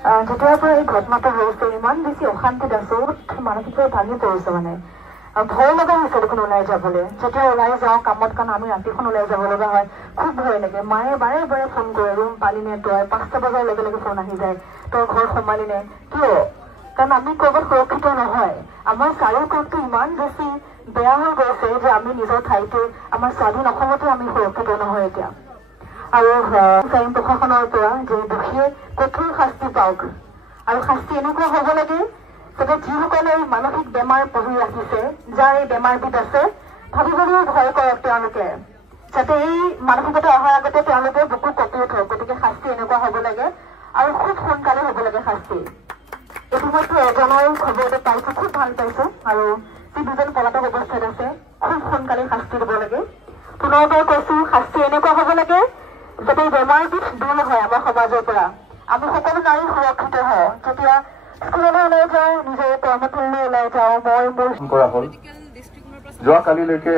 যেতিয়াৰ পৰা এই ঘটনাটো হৈছে ইমান বেছি অশান্তিত আছো, মানসিকভাৱে ভাঙি পৰিছো। মানে ভয় লগা হৈছে দেখোন ওলাই যাবলৈ। যেতিয়া ওলাই যাওঁ কামত, কাৰণ আমি ৰাতিখন ওলাই যাব লগা হয়, খুব ভয় লাগে। মায়ে বাৰে বাৰে ফোন কৰে, ৰুম পালি নে তই? 5টা বজাৰ লগে লগে ফোন আহি যায়, তই ঘৰ সোমালি নে? কিয়? কাৰণ আমি ক'ৰবাত সুৰক্ষিত নহয়। আমাৰ চাৰিওকাষটো ইমান বেছি বেয়া হৈ গৈছে যে আমি নিজৰ ঠাইতে, আমাৰ স্বাধীন অসমতে আমি সুৰক্ষিত নহয় এতিয়া। আৰু আইন প্ৰশাসনৰ পৰা যে দোষীয়ে কঠোৰ শাস্তি পাওক, আৰু শাস্তি এনেকুৱা হ'ব লাগে যাতে যিসকলে এই মানসিক বেমাৰ পঢ়ি ৰাখিছে, যাৰ এই বেমাৰবিধ আছে, ভাবিবলৈও ভয় কৰক তেওঁলোকে, যাতে এই মানসিকতা অহাৰ আগতে তেওঁলোকে বুকু কঁপি উঠক। গতিকে শাস্তি এনেকুৱা হ'ব লাগে আৰু খুব সোনকালে হ'ব লাগে শাস্তি। ইতিমধ্যে এজনৰ খবৰ এটা পাইছো, খুব ভাল পাইছো, আৰু যি দুজন পলাতক অৱস্থাত আছে খুব সোনকালে শাস্তি দিব লাগে। পুনৰবাৰ কৈছো, শাস্তি এনেকুৱা হ'ব লাগে যাতে বেমাৰবিধ দূৰ হয় আমাৰ সমাজৰ পৰা। আমি সকলো নাৰী সুৰক্ষিত হওঁ। যেতিয়া স্কুললৈ ওলাই যাওঁ, নিজৰ কৰ্মস্থলীলৈ ওলাই যাওঁ, মই মোৰ কৰা হ'ল যোৱাকালিলৈকে